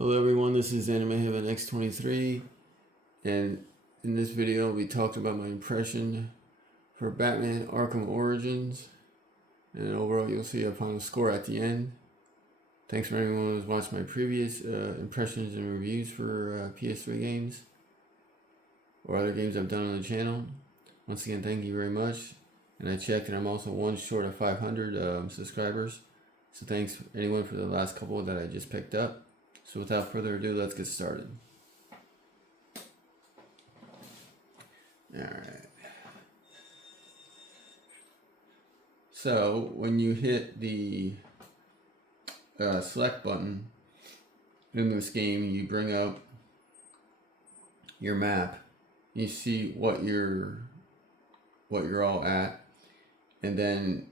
Hello everyone, this is Anime Heaven X23, and in this video I'll be talking about my impression for Batman Arkham Origins, and overall you'll see a final score at the end. Thanks for anyone who's watched my previous impressions and reviews for PS3 games, or other games I've done on the channel. Once again, thank you very much, and I checked and I'm also one short of 500 subscribers, so thanks anyone for the last couple that I just picked up. So without further ado, let's get started. Alright. So when you hit the select button in this game, you bring up your map. You see what you're all at, and then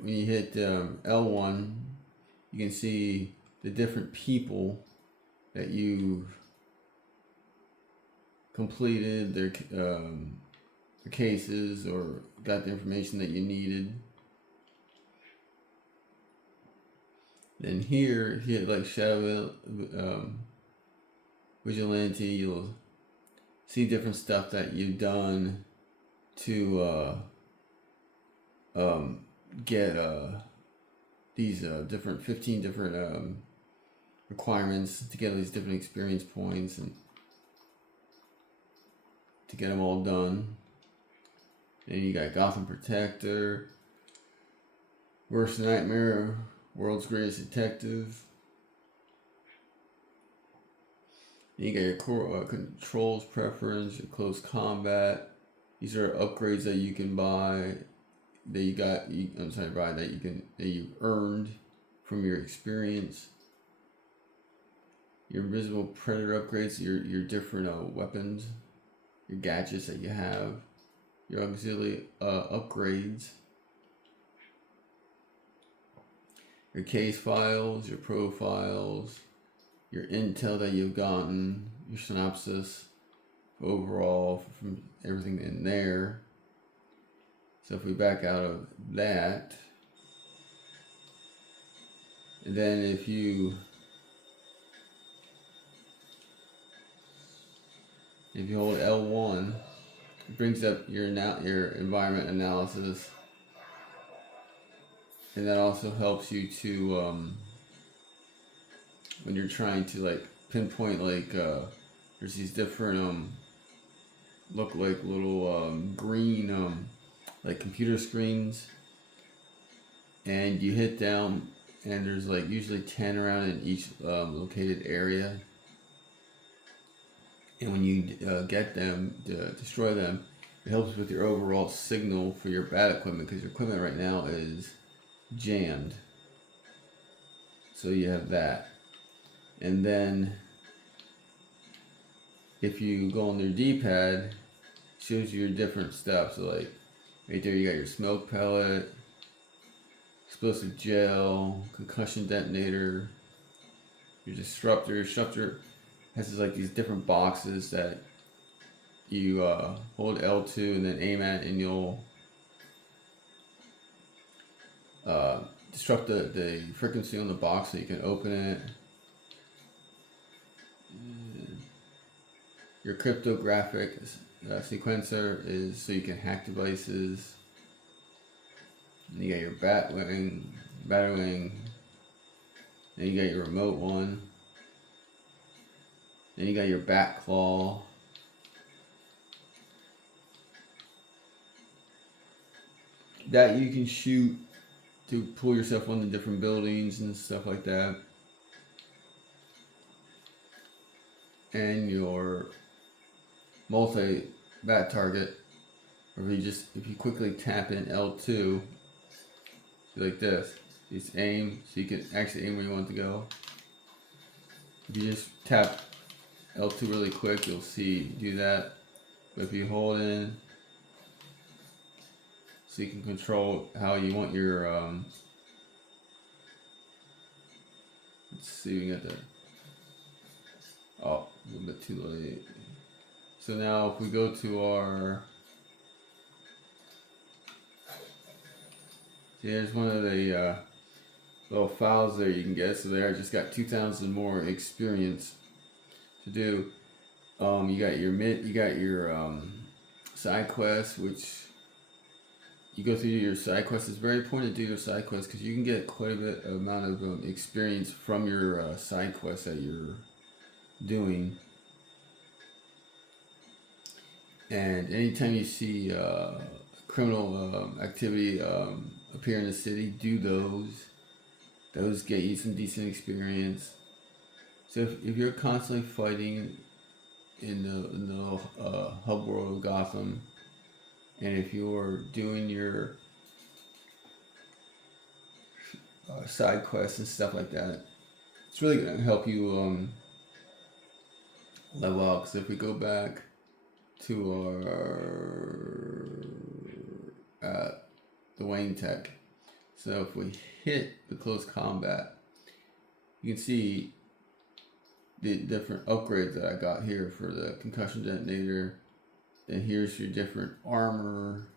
when you hit L1, you can see the different people that you've completed their cases or got the information that you needed. Then here, if you hit like Shadow Vigilante, you'll see different stuff that you've done to get these 15 different requirements to get these different experience points and to get them all done. Then you got Gotham Protector, Worst Nightmare, World's Greatest Detective. Then you got your core controls preference, your close combat. These are upgrades that you can buy that you've earned from your experience. Your invisible predator upgrades, your different weapons, your gadgets that you have, your auxiliary upgrades, your case files, your profiles, your intel that you've gotten, your synopsis overall from everything in there. So if we back out of that, and then if you hold L1, it brings up your environment analysis, and that also helps you to when you're trying to like pinpoint there's these different look like little green like computer screens, and you hit down and there's like usually 10 around in each located area. And when you get them, destroy them, it helps with your overall signal for your bat equipment, because your equipment right now is jammed. So you have that. And then if you go on their D-pad, it shows you your different stuff. So like right there you got your smoke pellet, explosive gel, concussion detonator, your disruptor. Your disruptor has like these different boxes that you hold L2 and then aim at, and you'll disrupt the frequency on the box so you can open it. Your cryptographic sequencer is so you can hack devices. And you got your batwing. Then you got your remote one. Then you got your bat claw. That you can shoot to pull yourself onto different buildings and stuff like that. And your multi-bat target, or if you quickly tap in L2, like this, you just aim, so you can actually aim where you want to go. If you just tap L2 really quick, you'll see do that. But if you hold in, so you can control how you want your let's see, we got the a little bit too late. So now if we go to our, here's one of the little files there you can get. So there, I just got 2,000 more experience to do. You got your side quests, which you go through your side quests. It's very important to do your side quests because you can get quite a bit amount of experience from your side quests that you're doing. And anytime you see criminal activity appear in the city, do those. Those get you some decent experience. So if you're constantly fighting in the hub world of Gotham, and if you're doing your side quests and stuff like that, it's really going to help you level up. So if we go back to our the Wayne Tech, so if we hit the close combat, you can see the different upgrades that I got here for the concussion detonator. Then here's your different armor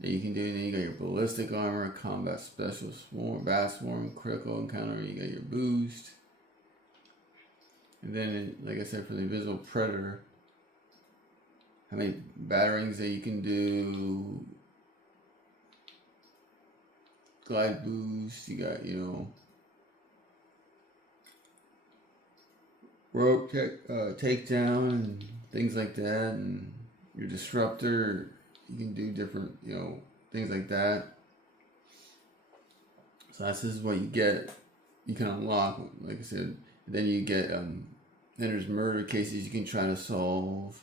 that you can do. Then you got your ballistic armor, combat special, swarm, bass swarm, critical encounter. You got your boost. And then, like I said, for the invisible predator, how many batterings that you can do, glide boost. You got, rope takedown and things like that, and your disruptor, you can do different things like that. So this is what you get, you can unlock, like I said. And then you get then there's murder cases you can try to solve,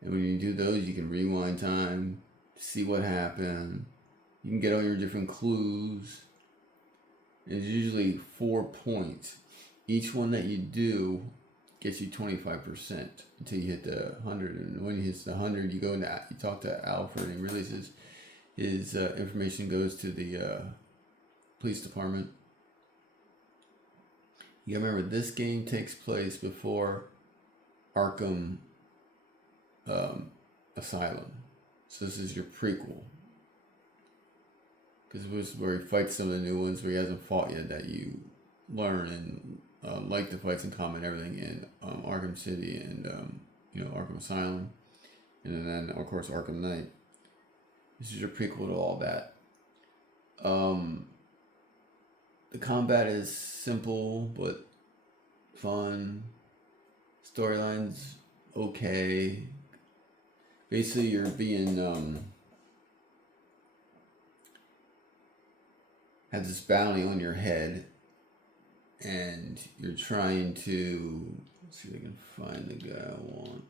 and when you do those you can rewind time to see what happened. You can get all your different clues. It's usually 4 points. Each one that you do gets you 25% until you hit the 100. And when he hits the 100, you talk to Alfred, and he releases his information goes to the police department. You gotta remember, this game takes place before Arkham Asylum. So this is your prequel. Because this is where he fights some of the new ones where he hasn't fought yet, that you learn and like the fights in common, everything in Arkham City and Arkham Asylum, and then of course Arkham Knight. This is your prequel to all that. The combat is simple but fun. Storyline's okay. Basically, you're being have this bounty on your head, and you're trying to, let's see if I can find the guy I want.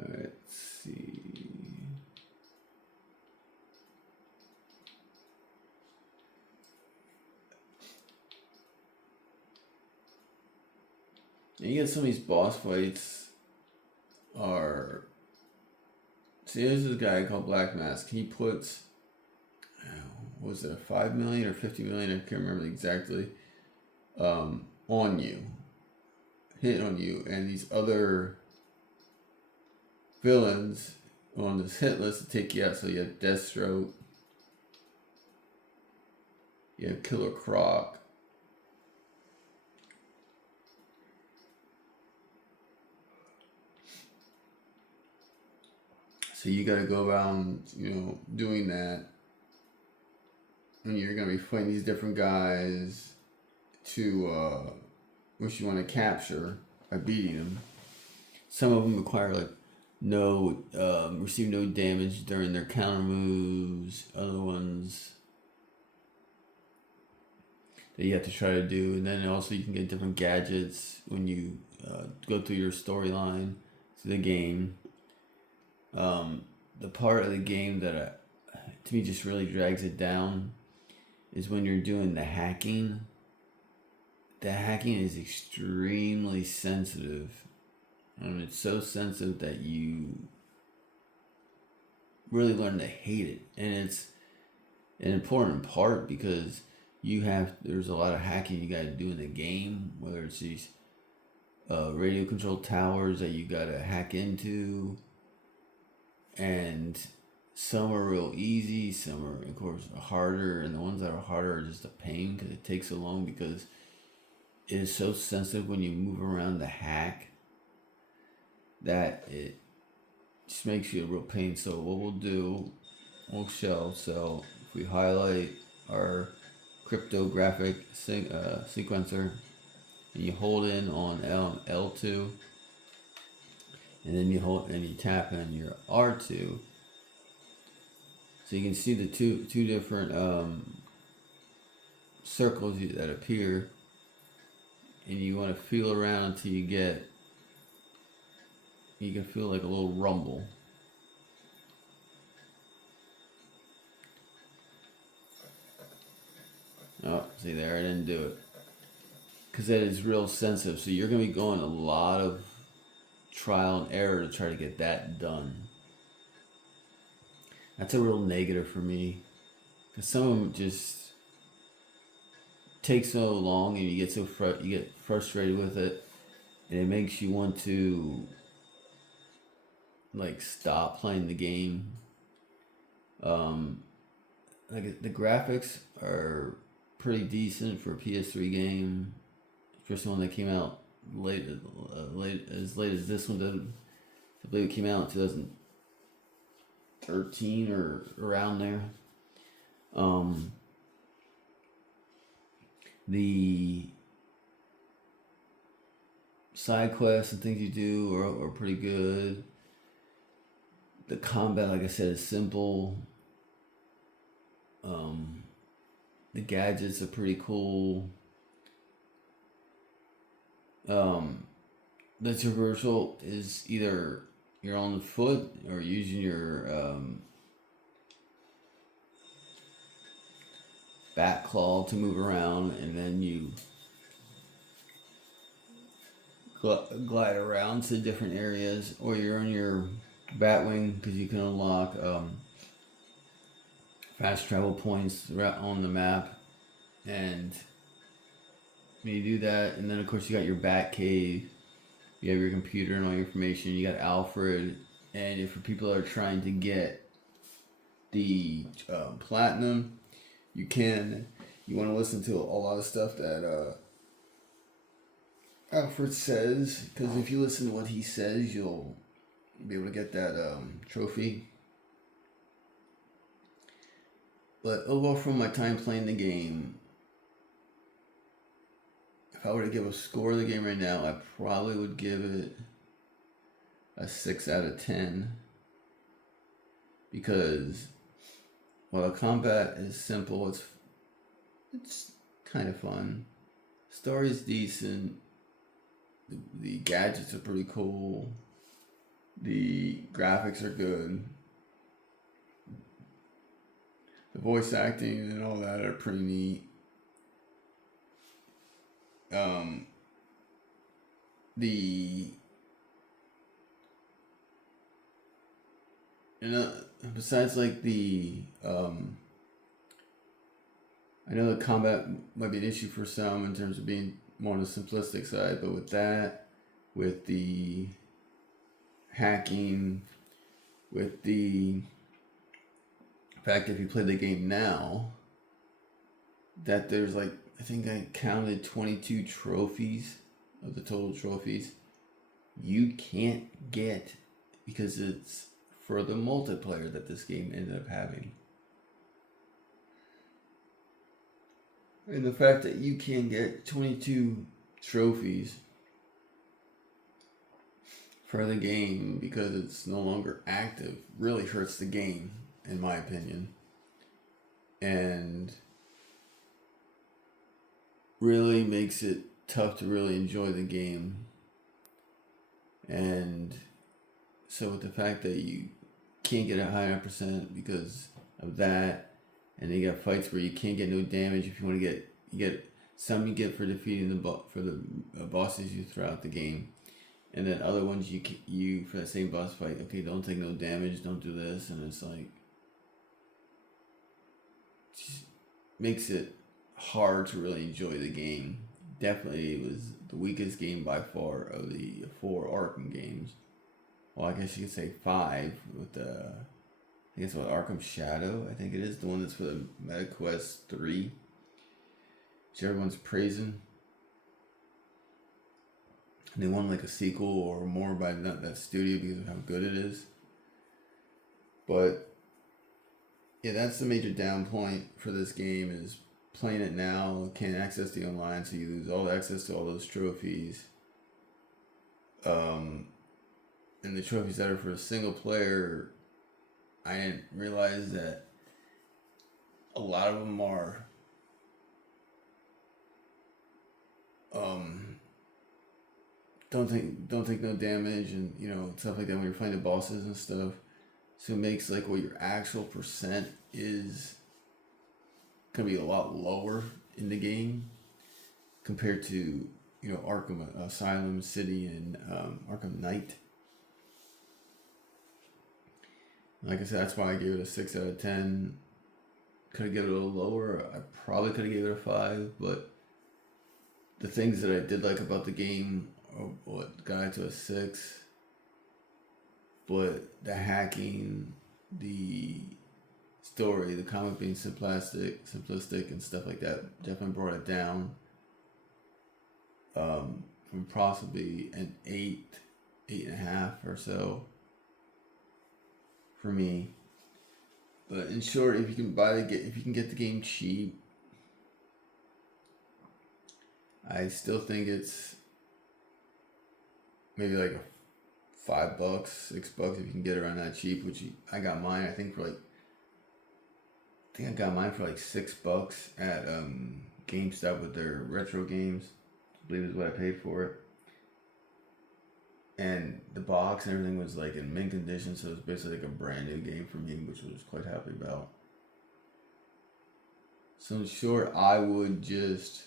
Alright, let's see. And you get some of these boss fights are. See, there's this guy called Black Mask. He puts, what was it, 5 million or 50 million? I can't remember exactly. On you, hit on you, and these other villains on this hit list to take you out. So you have Deathstroke, you have Killer Croc, so you got to go around, doing that, and you're gonna be fighting these different guys to which you want to capture by beating them. Some of them require receive no damage during their counter moves. Other ones that you have to try to do, and then also you can get different gadgets when you go through your storyline to the game. The part of the game that to me just really drags it down is when you're doing the hacking. The hacking is extremely sensitive. It's so sensitive that you really learn to hate it. And it's an important part because there's a lot of hacking you got to do in the game, whether it's these radio controlled towers that you gotta hack into, and some are real easy, some are of course harder, and the ones that are harder are just a pain because it takes so long, because it is so sensitive when you move around the hack that it just makes you a real pain. So what we'll do, we'll show, so if we highlight our cryptographic sequencer, and you hold in on L2, and then you hold and you tap on your R2, so you can see the two different circles that appear, and you want to feel around until you can feel like a little rumble. Oh, see there, I didn't do it. Because that is real sensitive, so you're going to be going a lot of trial and error to try to get that done. That's a real negative for me. Because some of them just take so long, and you get frustrated with it, and it makes you want to like stop playing the game. Like the graphics are pretty decent for a PS3 game, especially one that came out late as this one did. I believe it came out in 2013 or around there. The side quests and things you do are pretty good. The combat, like I said, is simple. The gadgets are pretty cool. The traversal is either you're on foot or using your back claw to move around, and then you glide around to different areas, or you're on your Batwing because you can unlock fast travel points on the map, and when you do that, and then of course you got your Bat Cave, you have your computer and all your information, you got Alfred, and if for people that are trying to get the platinum, you want to listen to a lot of stuff that Alfred says, because if you listen to what he says, you'll be able to get that trophy. But overall, from my time playing the game, if I were to give a score of the game right now, I probably would give it a 6 out of 10. Because while the combat is simple, it's kind of fun. Story's decent. The gadgets are pretty cool. The graphics are good. The voice acting and all that are pretty neat. Besides like I know the combat might be an issue for some in terms of being more on the simplistic side, but with the hacking, with the fact that if you play the game now, that there's like, I think I counted 22 trophies of the total trophies you can't get because it's for the multiplayer that this game ended up having. And the fact that you can get 22 trophies for the game because it's no longer active really hurts the game, in my opinion. And really makes it tough to really enjoy the game. And so with the fact that you can't get a higher percent because of that, and you got fights where you can't get no damage. If you want to get some you get for defeating the bosses you throughout the game, and then other ones you for that same boss fight. Okay, don't take no damage, don't do this, and it's like just makes it hard to really enjoy the game. definitely was the weakest game by far of the 4 Arkham games. Well, I guess you could say 5 with the, I guess what, Arkham Shadow, I think it is, the one that's for the MetaQuest 3, which everyone's praising. And they want like a sequel or more by that studio because of how good it is. But yeah, that's the major down point for this game is playing it now, can't access the online, so you lose all access to all those trophies. And the trophies that are for a single player, I didn't realize that a lot of them are don't take no damage, and stuff like that when you're fighting the bosses and stuff. So it makes like what your actual percent is gonna be a lot lower in the game compared to Arkham Asylum City and Arkham Knight. Like I said, that's why I gave it a 6 out of 10. Could have given it a little lower. I probably could have given it a 5, but the things that I did like about the game what got it to a 6. But the hacking, the story, the comic being simplistic and stuff like that definitely brought it down. From possibly an 8.5 or so for me. But in short, if you can get the game cheap, I still think it's maybe like a $5, $6 if you can get it around that cheap. I got mine. I think I got mine for like $6 at GameStop with their retro games. I believe is what I paid for it. And the box and everything was like in mint condition, so it was basically like a brand new game for me, which I was quite happy about. So in short, I would just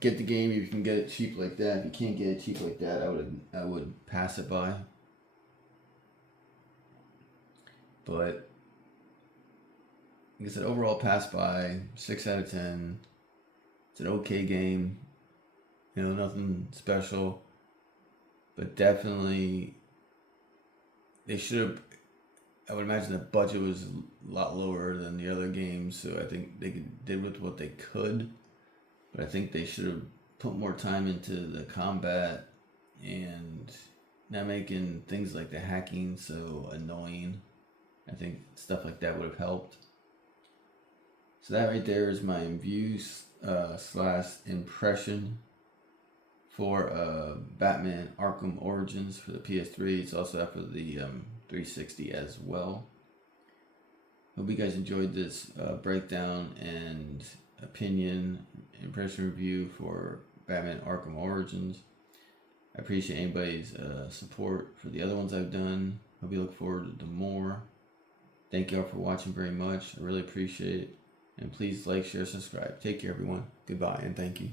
get the game if you can get it cheap like that. If you can't get it cheap like that, I would pass it by. But like I said, overall pass by, 6 out of 10. It's an okay game. Nothing special. But definitely, they should have. I would imagine the budget was a lot lower than the other games, so I think they did with what they could. But I think they should have put more time into the combat and not making things like the hacking so annoying. I think stuff like that would have helped. So that right there is my views / impression for Batman Arkham Origins for the PS3. It's also out for the 360 as well. Hope you guys enjoyed this breakdown and opinion impression review for Batman Arkham Origins. I appreciate anybody's support for the other ones I've done. Hope you look forward to more. Thank you all for watching very much. I really appreciate it. And please like, share, subscribe. Take care, everyone. Goodbye, and thank you.